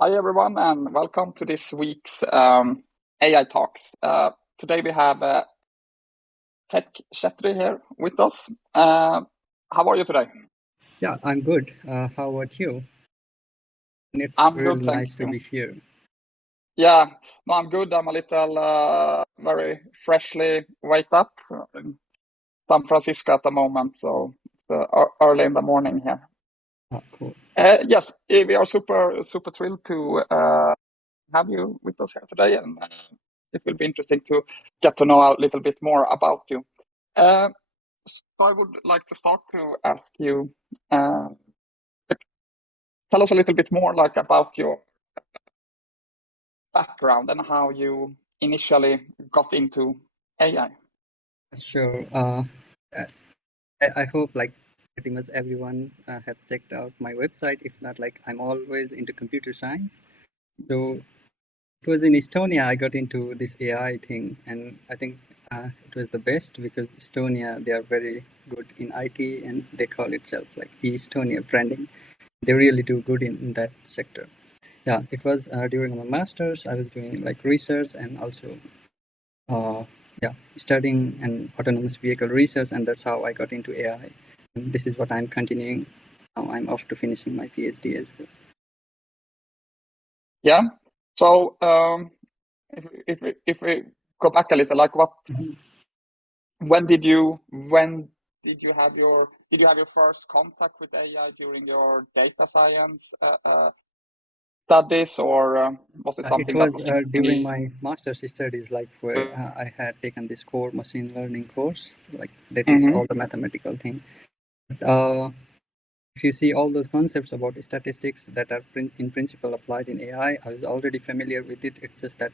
Hi, everyone, and welcome to this week's AI Talks. Today we have Tek Chhetri here with us. How are you today? Yeah, I'm good. How about you? And it's I'm really good, thanks. nice to be here. Yeah, no, I'm good. I'm a little very freshly waked up in San Francisco at the moment, so it's early in the morning here. Oh, cool. Yes, we are super thrilled to have you with us here today, and it will be interesting to get to know a little bit more about you. So I would like to start to ask you, uh, tell us a little bit more about your background and how you initially got into AI. Sure. I hope pretty much everyone have checked out my website. If not, I'm always into computer science. So it was in Estonia I got into this AI thing, and I think it was the best because Estonia, they are very good in IT, and they call itself like Estonia branding. They really do good in that sector. Yeah, it was during my master's. I was doing research and also studying and autonomous vehicle research, and that's how I got into AI. And this is what I'm continuing. Now I'm off to finishing my PhD as well. Yeah. So if we go back a little, when did you have your first contact with AI during your data science studies, or was it something It that was was interesting? during my master's studies, where I had taken this core machine learning course, that is all the mathematical thing. But, if you see all those concepts about statistics that are in principle applied in AI, I was already familiar with it. It's just that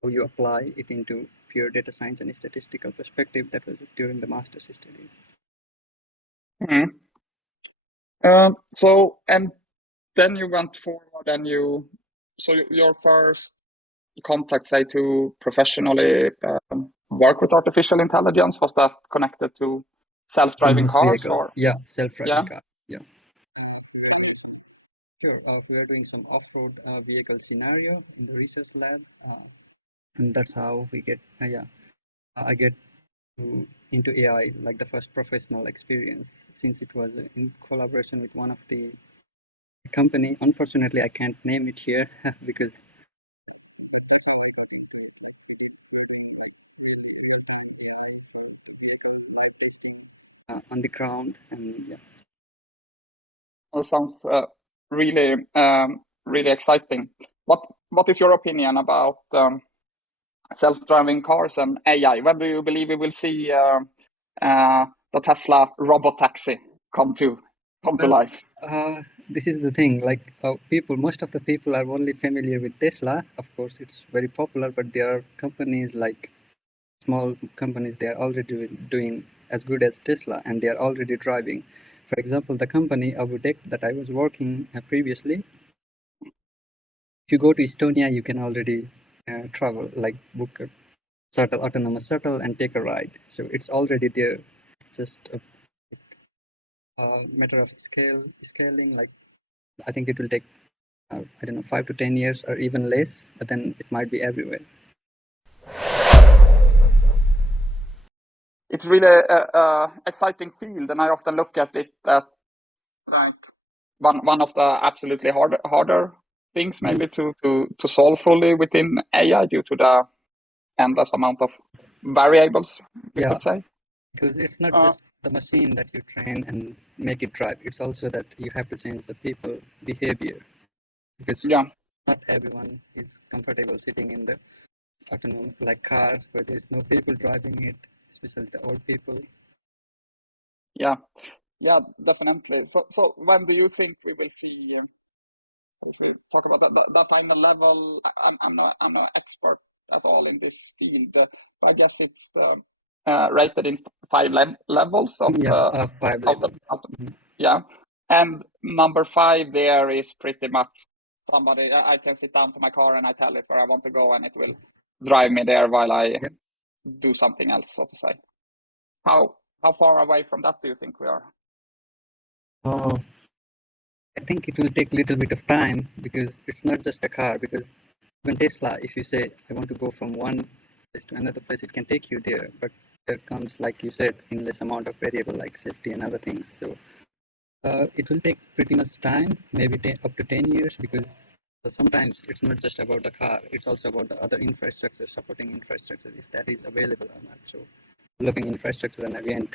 how you apply it into pure data science and statistical perspective, that was during the master's studies. So, and then you went forward and your first contact, say, to professionally work with artificial intelligence, was that connected to self-driving Autonomous cars, vehicle. or? Yeah, self-driving Yeah. car. Yeah. Sure. We are doing some off-road vehicle scenario in the research lab, and that's how we get. I get into AI, like the first professional experience, since it was in collaboration with one of the company. Unfortunately, I can't name it here because on the ground, and yeah. That sounds really exciting. What is your opinion about self-driving cars and AI? When do you believe we will see the Tesla robot taxi come to life? This is the thing. Most of the people are only familiar with Tesla. Of course, it's very popular, but there are companies small companies. They are already doing as good as Tesla, and they are already driving. For example, the company Abudek that I was working previously. If you go to Estonia, you can already travel, book a autonomous shuttle, and take a ride. So it's already there. It's just a matter of scaling. I think it will take, I don't know, 5 to 10 years or even less, but then it might be everywhere. It's really a exciting field, and I often look at it at one of the absolutely harder things maybe to solve fully within AI due to the endless amount of variables, we could say. Because it's not just the machine that you train and make it drive. It's also that you have to change the people behavior, because not everyone is comfortable sitting in the autonomous car where there's no people driving it, especially the old people. Yeah, definitely. So when do you think we will see? If we talk about the final level, I'm not an expert at all in this field, but I guess it's rated in five levels of five levels. Yeah, and number 5 there is pretty much somebody I can sit down to my car and I tell it where I want to go, and it will drive me there while I do something else, so to say. How far away from that do you think we are? I think it will take a little bit of time because it's not just a car. Because even Tesla, if you say I want to go from one place to another place, it can take you there. But there comes, like you said, endless amount of variable like safety and other things. So it will take pretty much time, maybe up to 10 years, because sometimes it's not just about the car, it's also about the other infrastructure, supporting infrastructure, if that is available or not. So looking infrastructure and again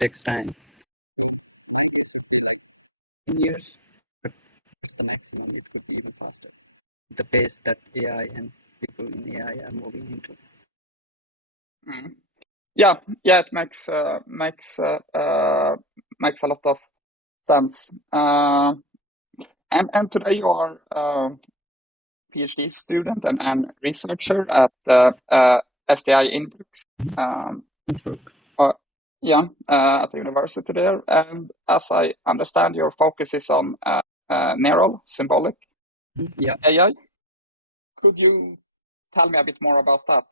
takes time. 10 years, but that's the maximum. It could be even faster. The pace that AI and people in AI are moving into. Mm. Yeah, it makes a lot of sense. And today you are a PhD student and researcher at SDI Inbrooks. Uh, at the university there. And as I understand, your focus is on neural symbolic AI. Could you tell me a bit more about that?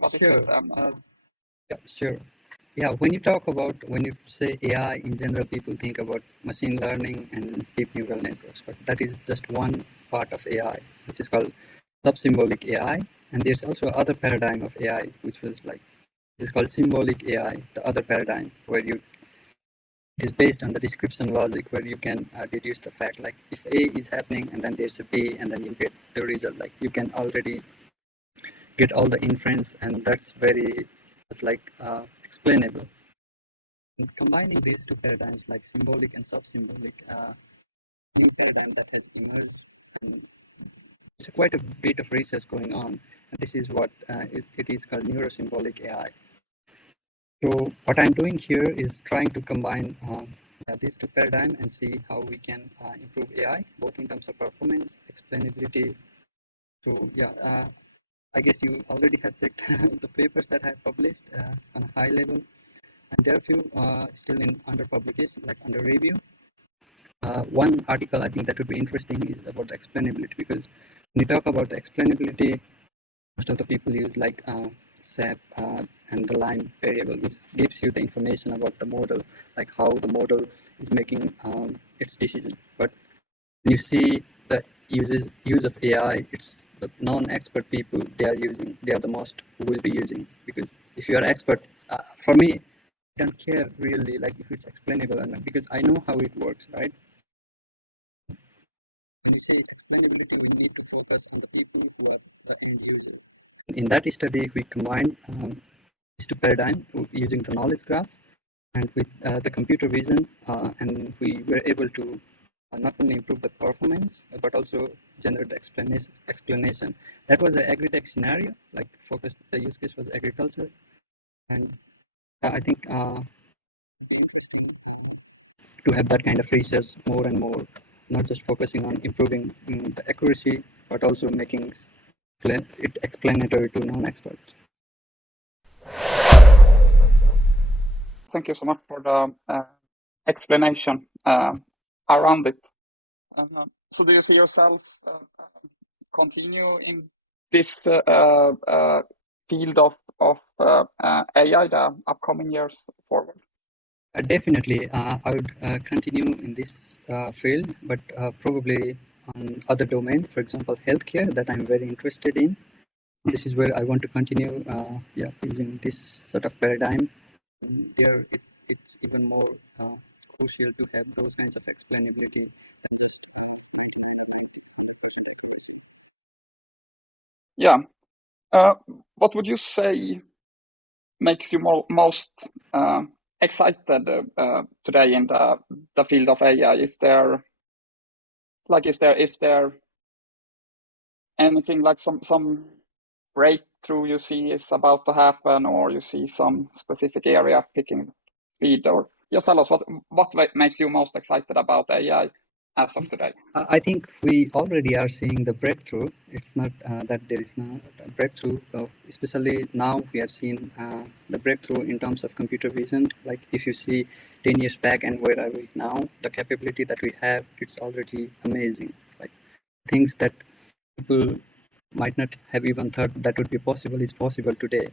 What is it? Yeah, sure. Yeah, when you say AI in general, people think about machine learning and deep neural networks, but that is just one part of AI. This is called sub-symbolic AI, and there's also other paradigm of AI, which was like this is called symbolic AI, the other paradigm where it is based on the description logic, where you can deduce the fact, like if A is happening and then there's a B, and then you get the result. Like you can already get all the inference, and that's very explainable. And combining these two paradigms, like symbolic and sub-symbolic, new paradigm that has emerged. And there's quite a bit of research going on, and this is what it is called neurosymbolic AI. So what I'm doing here is trying to combine these two paradigms and see how we can improve AI, both in terms of performance, explainability. So yeah, I guess you already have checked the papers that I have published on a high level, and there are a few still under publication, like under review. One article I think that would be interesting is about the explainability, because when you talk about the explainability, most of the people use like SAP and the line variable, which gives you the information about the model, like how the model is making its decision. But when you see the use of AI, it's the non-expert people they are the most who will be using, because if you are expert, for me, I don't care really like if it's explainable or not, because I know how it works, right? When we say explainability, we need to focus on the people who are the end users. In that study, we combined these two paradigms using the knowledge graph and with the computer vision, and we were able to not only improve the performance but also generate the explanation. That was an agri-tech scenario, like focused. The use case was agriculture, and I think it'd be interesting to have that kind of research more and more, not just focusing on improving the accuracy, but also making it explanatory to non-experts. Thank you so much for the explanation around it. So do you see yourself continue in this field of AI the upcoming years forward? Definitely, I would continue in this field, but probably on other domain, for example, healthcare, that I'm very interested in. This is where I want to continue, using this sort of paradigm. There, it's even more crucial to have those kinds of explainability than 99% accuracy. Yeah. What would you say makes you most excited today in the field of AI? Is there anything like some breakthrough you see is about to happen, or you see some specific area picking speed? Or just tell us what makes you most excited about AI as of today? I think we already are seeing the breakthrough. It's not that there is no breakthrough, especially now we have seen the breakthrough in terms of computer vision. Like if you see 10 years back and where are we now, the capability that we have, it's already amazing. Like things that people might not have even thought that would be possible is possible today.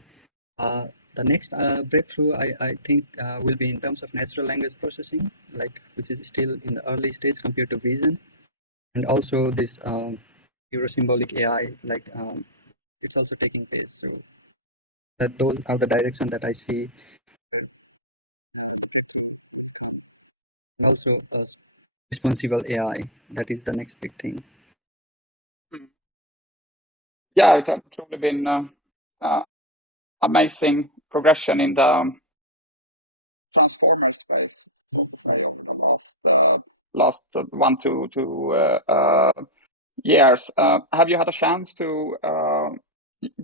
The next breakthrough, I think, will be in terms of natural language processing, like which is still in the early stage compared to vision, and also this neurosymbolic AI, like it's also taking place. So that those are the direction that I see, and also responsible AI. That is the next big thing. Yeah, it's truly been amazing progression in the transformer space over the last 1 to 2 years. Have you had a chance to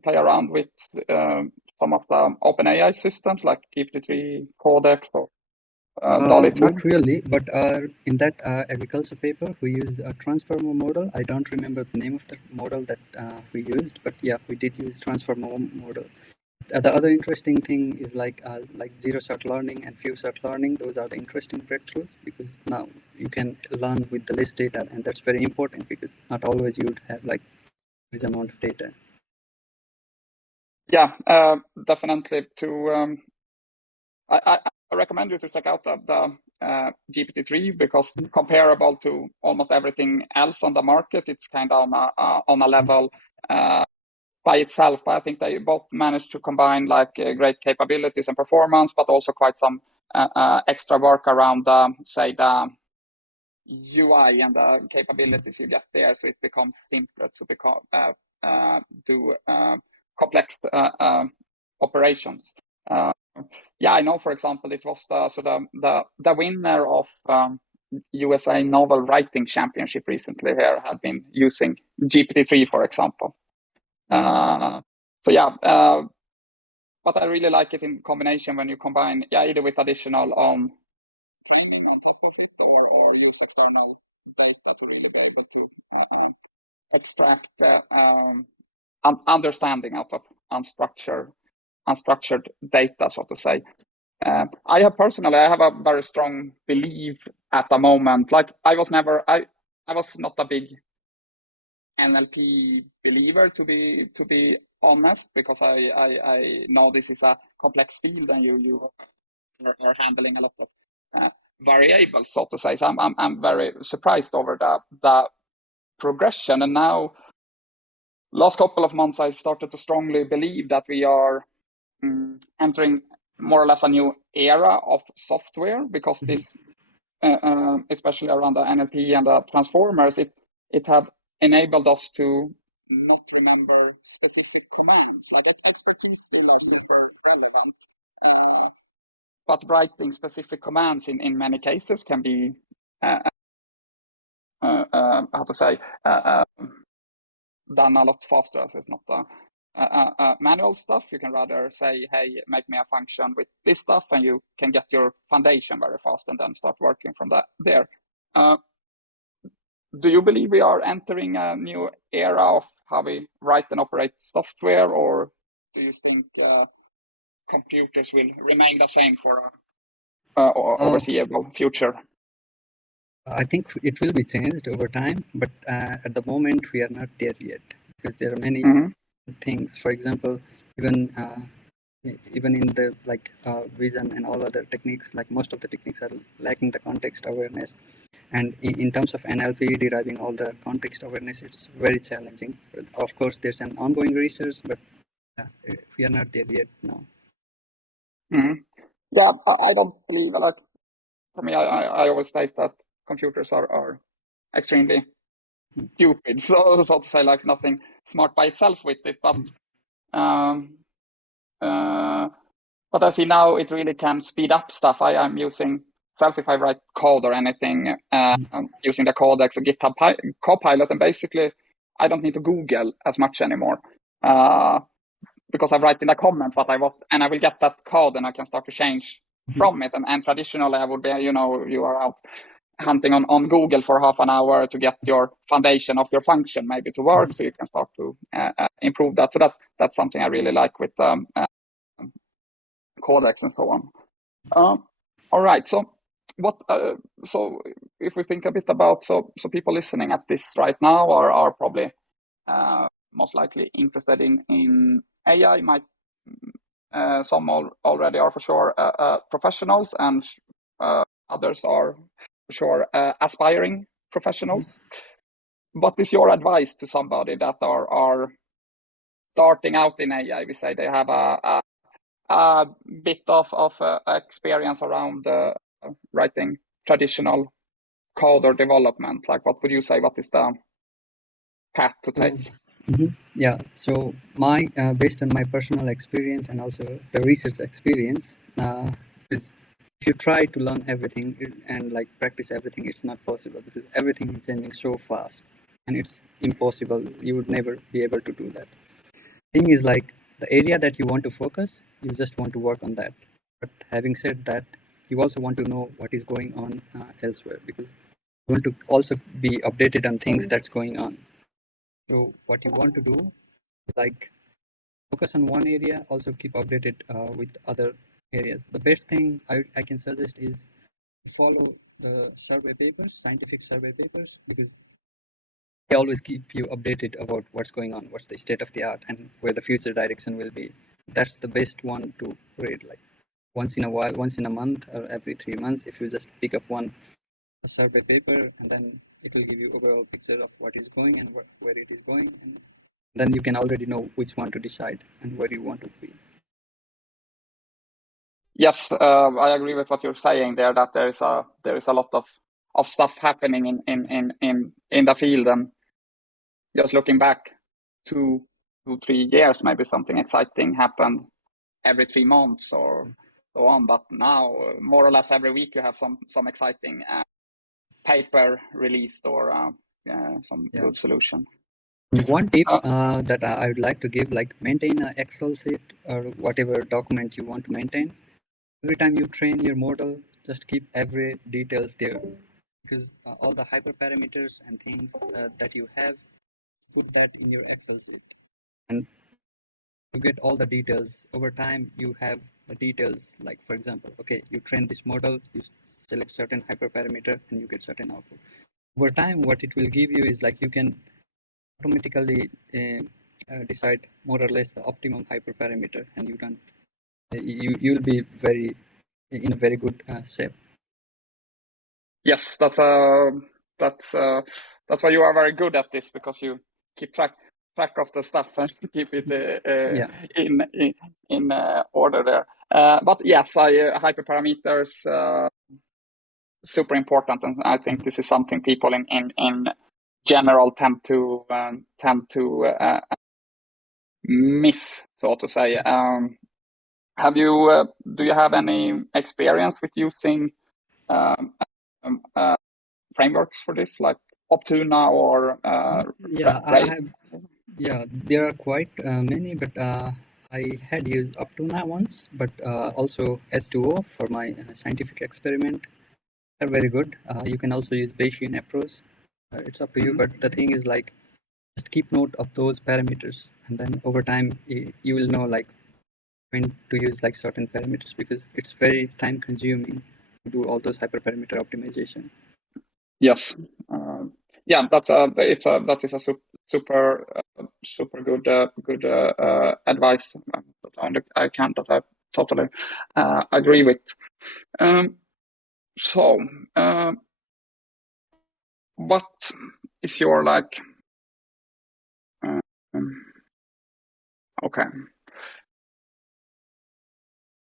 play around with some of the OpenAI systems like GPT-3, Codex, or DALL-E 2? Not really, but in that agriculture paper, we used a transformer model. I don't remember the name of the model that we used, but yeah, we did use transformer model. The other interesting thing is like zero-shot learning and few-shot learning. Those are the interesting breakthroughs because now you can learn with the less data, and that's very important because not always you would have like this amount of data. Yeah, definitely. I recommend you to check out the GPT-3 because comparable to almost everything else on the market, it's kind of on a level by itself. But I think they both managed to combine like great capabilities and performance, but also quite some extra work around, say, the UI and the capabilities you get there, so it becomes simpler to do complex operations. Yeah, I know. For example, it was the winner of USA Novel Writing Championship recently here had been using GPT-3, for example. So yeah, but I really like it in combination when you combine, either with additional training on top of it, or use external data to really be able to extract understanding out of unstructured data, so to say. I have a very strong belief at the moment. Like I was not a big NLP believer, to be honest, because I know this is a complex field and you are handling a lot of variables, so to say. So I'm very surprised over the progression. And now, last couple of months, I started to strongly believe that we are entering more or less a new era of software, because this, especially around the NLP and the transformers, it have enabled us to not remember specific commands. Like expertise still is super relevant, but writing specific commands in many cases can be how to say done a lot faster, as it's not manual stuff. You can rather say, hey, make me a function with this stuff, and you can get your foundation very fast and then start working from there. Do you believe we are entering a new era of how we write and operate software, or do you think computers will remain the same for a foreseeable future? I think it will be changed over time, but at the moment we are not there yet because there are many things. For example, even in the vision and all other techniques, like most of the techniques are lacking the context awareness. And in terms of NLP, deriving all the context awareness, it's very challenging. Of course, there's an ongoing research, but we are not there yet now. Yeah, I don't believe, like, for me, I always state that computers are extremely stupid, so to say, like nothing smart by itself with it, but I see now it really can speed up stuff. I'm using if I write code or anything, using the Codex or GitHub Copilot, and basically I don't need to Google as much anymore, because I write in the comment what I want, and I will get that code, and I can start to change from it. And traditionally, I would be, you are out hunting on Google for half an hour to get your foundation of your function maybe to work, so you can start to improve that. So that's something I really like with Codex and so on. All right. So what? So if we think a bit about, so people listening at this right now are probably most likely interested in AI, might some already are for sure professionals, and others are for sure aspiring professionals. What is your advice to somebody that are starting out in AI? We say they have a bit of experience around writing traditional code or development. Like, what would you say? What is the path to take? Yeah, so my based on my personal experience and also the research experience, is if you try to learn everything and like practice everything, it's not possible because everything is changing so fast, and it's impossible. You would never be able to do that. Thing is like the area that you want to focus, you just want to work on that. But having said that, you also want to know what is going on elsewhere, because you want to also be updated on things that's going on. So what you want to do is like focus on one area, also keep updated with other areas. The best thing I can suggest is follow the survey papers, scientific survey papers, because they always keep you updated about what's going on, what's the state of the art, and where the future direction will be. That's the best one to read, like once in a while, once in a month or every 3 months. If you just pick up one survey paper, and then it will give you overall picture of what is going and where it is going, and then you can already know which one to decide and where you want to be. Yes, I agree with what you're saying there. That there is a lot of stuff happening in the field, and just looking back 2-3 years, maybe something exciting happened every 3 months or so on. But now, more or less every week, you have some exciting paper released or some good solution. One tip that I would like to give, like maintain an Excel sheet or whatever document you want to maintain. Every time you train your model, just keep every details there, because all the hyperparameters and things that you have, put that in your Excel sheet, and you get all the details. Over time, you have the details. Like for example, okay, you train this model, you select certain hyperparameter, and you get certain output. Over time, what it will give you is like you can automatically decide more or less the optimum hyperparameter, and you'll be in a very good shape. Yes, that's why you are very good at this, because you keep track of the stuff and keep it in order there. But yes, hyperparameters super important, and I think this is something people in general tend to miss, so to say. Do you have any experience with using frameworks for this, like Optuna or there are quite many, but I had used Optuna once, but also S2O for my scientific experiment. They're very good. You can also use Bayesian approach. It's up to you, but the thing is like just keep note of those parameters, and then over time you will know like when to use like certain parameters, because it's very time consuming to do all those hyperparameter optimization. Yes, yeah, that is a super good advice. I can't, but I totally agree with. So, what is your like? Okay,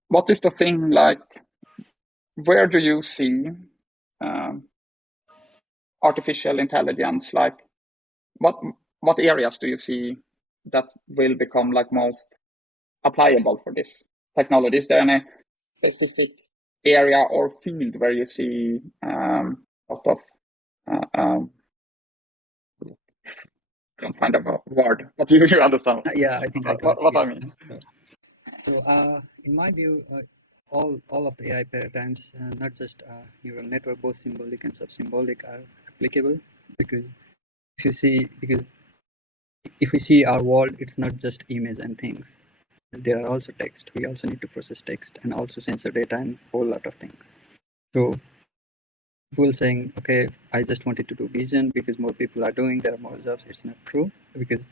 what is the thing like? Where do you see artificial intelligence? Like, what areas do you see that will become like most applicable for this technology? Is there any specific area or field where you see lot of I don't find a word, but you understand I think I got what I mean. So in my view, all of the AI paradigms, not just neural network, both symbolic and sub-symbolic, are applicable, because if we see our world, it's not just image and things. There are also text. We also need to process text and also sensor data and a whole lot of things. So people saying, okay, I just wanted to do vision because more people are doing, there are more jobs. It's not true, because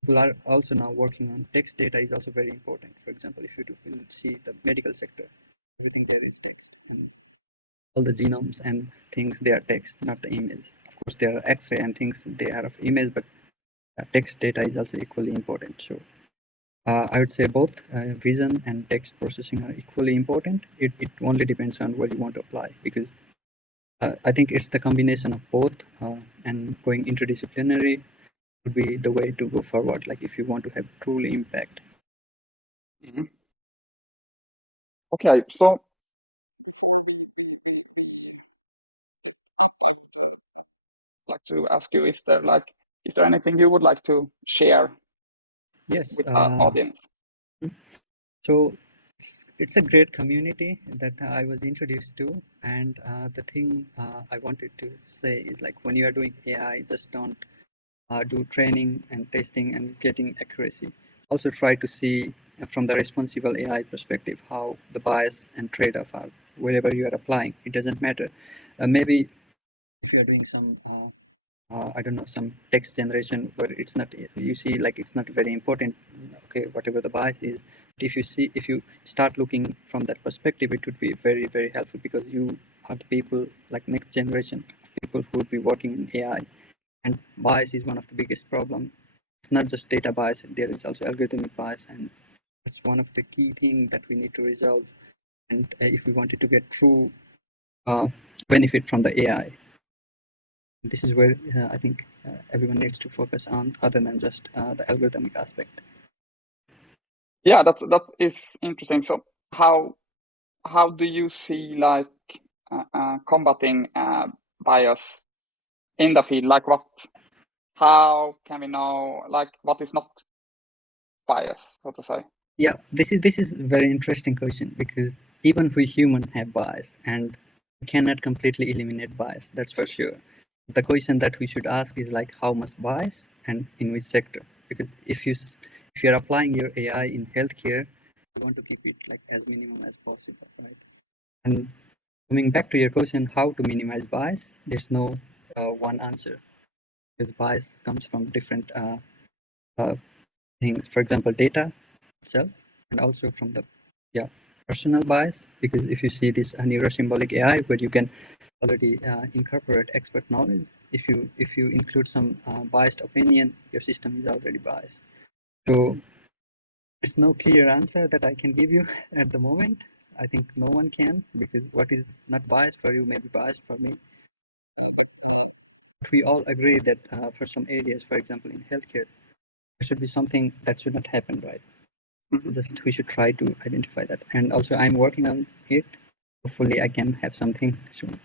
people are also now working on text data is also very important. For example, if you will see the medical sector, everything there is text, and all the genomes and things, they are text, not the image. Of course, there are X-ray and things, they are of image, but text data is also equally important. So I would say both vision and text processing are equally important. It only depends on what you want to apply, because I think it's the combination of both, and going interdisciplinary would be the way to go forward, like if you want to have truly impact. Mm-hmm. Okay, so before I'd like to ask you, is there anything you would like to share Yes. with our audience? So it's a great community that I was introduced to, and the thing I wanted to say is, like, when you are doing AI, just don't do training and testing and getting accuracy. Also try to see from the responsible AI perspective how the bias and trade-off are wherever you are applying. It doesn't matter. Maybe if you are doing some I don't know, some text generation where it's not, you see, like, it's not very important, okay, whatever the bias is. But if you start looking from that perspective, it would be very, very helpful, because you are the people, like next generation of people who will be working in AI. And bias is one of the biggest problem. It's not just data bias, there is also algorithmic bias, and it's one of the key things that we need to resolve. And if we wanted to get true benefit from the AI, this is where I think everyone needs to focus on, other than just the algorithmic aspect. Yeah, that is interesting. So how do you see, like, combating bias in the field? Like, how can we know, like, what is not bias, so to say? Yeah, this is a very interesting question, because even we human have bias, and we cannot completely eliminate bias. That's for sure. The question that we should ask is, like, how much bias and in which sector? Because if you're applying your AI in healthcare, you want to keep it like as minimum as possible, right? And coming back to your question, how to minimize bias, there's no one answer, because bias comes from different uh, things. For example, data itself, and also from the personal bias. Because if you see this neurosymbolic AI, where you can already incorporate expert knowledge, if you include some biased opinion, your system is already biased. So there's no clear answer that I can give you at the moment. I think no one can, because what is not biased for you may be biased for me. We all agree that for some areas, for example, in healthcare, there should be something that should not happen, right? Mm-hmm. Just we should try to identify that. And also, I'm working on it. Hopefully, I can have something soon.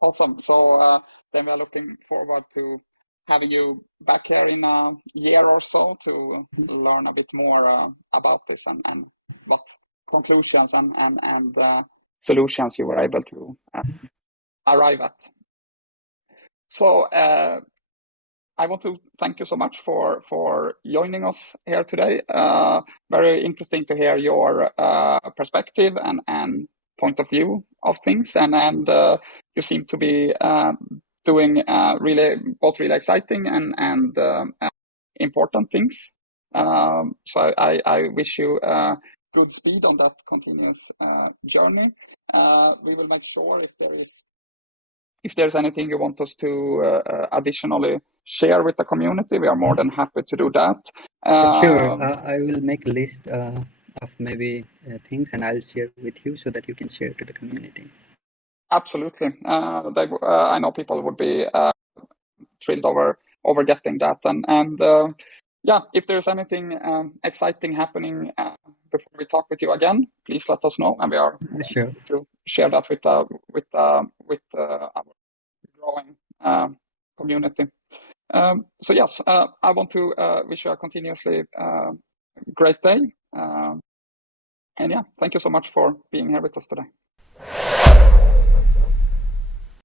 Awesome. So then we're looking forward to having you back here in a year or so to learn a bit more about this, and what conclusions and solutions you were able to arrive at. So I want to thank you so much for joining us here today. Very interesting to hear your perspective and point of view of things, and you seem to be doing really exciting and important things. So I wish you good speed on that continuous journey. We will make sure, if there's anything you want us to additionally share with the community, we are more than happy to do that. Sure, I will make a list of maybe things, and I'll share with you so that you can share to the community. Absolutely. I know people would be thrilled over getting that. And yeah, if there's anything exciting happening before we talk with you again, please let us know, and we are Sure. to share that with our growing community. So yes, I want to wish you a continuously great day. And yeah, thank you so much for being here with us today.